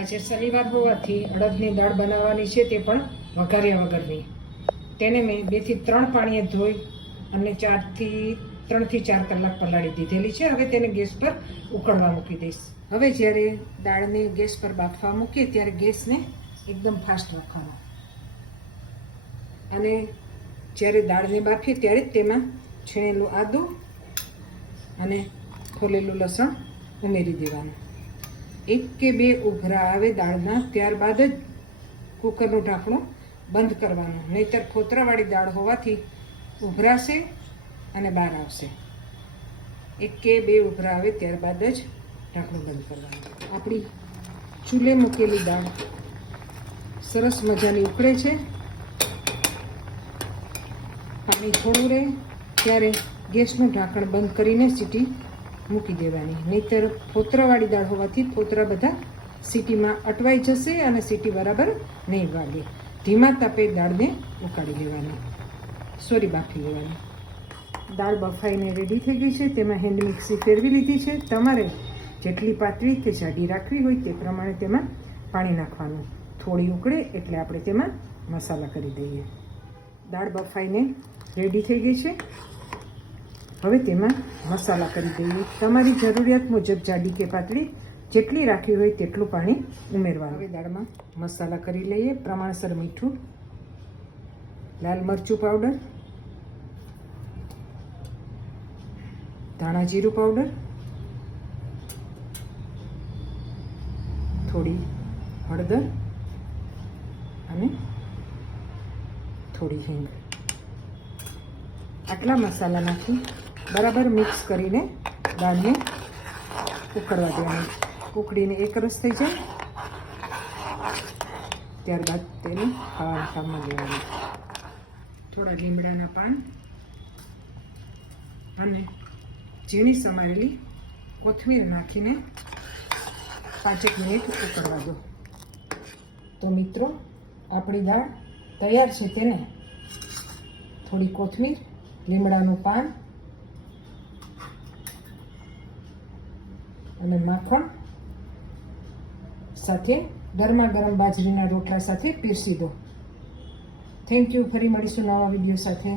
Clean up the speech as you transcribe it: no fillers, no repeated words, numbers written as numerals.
આજે શનિવાર હોવાથી અડદની દાળ બનાવવાની છે, તે પણ વઘાર્યા વગરની. તેને મેં 2 થી 3 પાણીએ ધોઈ અને 3 થી 4 કલાક પલાળી દીધેલી છે. હવે તેને ગેસ પર ઉકળવા મૂકી દઈશ. હવે જ્યારે દાળને ગેસ પર બાફવા મૂકીએ ત્યારે ગેસને એકદમ ફાસ્ટ રાખવાનો અને જ્યારે દાળને બાફીએ ત્યારે તેમાં છીણેલું આદું અને ફોલેલું લસણ ઉમેરી દેવાનું. 1 કે 2 ઉભરા આવે દાળના, ત્યારબાદ જ કુકરનું ઢાંકણું બંધ કરવાનું, નહીંતર ફોતરાવાળી દાળ હોવાથી ઉભરાશે અને બહાર આવશે. 1 કે 2 ઉભરા આવે ત્યારબાદ જ ઢાંકણું બંધ કરવાનું. આપણી ચૂલે મૂકેલી દાળ સરસ મજાની ઉકળે છે. પાણી થોડું રહે ત્યારે ગેસનું ઢાંકણ બંધ કરીને સીટી મૂકી દેવાની, નહીંતર ફોતરાવાળી દાળ હોવાથી ફોતરા બધા સીટીમાં અટવાઈ જશે અને સીટી બરાબર નહીં વાગે. ધીમા તાપે દાળને ઉકાળી લેવાની, બાફી લેવાની. દાળ બફાઈને રેડી થઈ ગઈ છે. તેમાં હેન્ડ મિક્સી ફેરવી લીધી છે. તમારે જેટલી પાતળી કે જાડી રાખવી હોય તે પ્રમાણે તેમાં પાણી નાખવાનું. થોડી ઉકળે એટલે આપણે તેમાં મસાલા કરી દઈએ. દાળ બફાઈને રેડી થઈ ગઈ છે. હવે તેમાં મસાલા કરી દઈએ. તમારી જરૂરિયાત મુજબ જાડી કે પાતળી જેટલી રાખવી હોય તેટલું પાણી ઉમેરવાનું. હવે દાળમાં મસાલા કરી લઈએ. પ્રમાણસર મીઠું, લાલ મરચું પાવડર, ધાણા જીરું પાવડર, થોડી હળદર અને થોડી હિંગ. આટલા મસાલા નાખી બરાબર મિક્સ કરીને દાળને ઉકળવા દેવાની. ઉકળીને એકરસ થઈ જાય ત્યારબાદ તેને ખાવાના કામમાં લેવાની. થોડા લીમડાના પાન અને ઝીણી સમારેલી કોથમીર નાખીને 5 મિનિટ ઉકળવા દો. તો મિત્રો, આપણી દાળ તૈયાર છે. તેને થોડી કોથમીર, લીમડાનું પાન અને માખણ સાથે ગરમા ગરમ બાજરીના રોટલા સાથે પીરસી દો. Thank you. ફરી મળીશું નવા વિડીયો સાથે.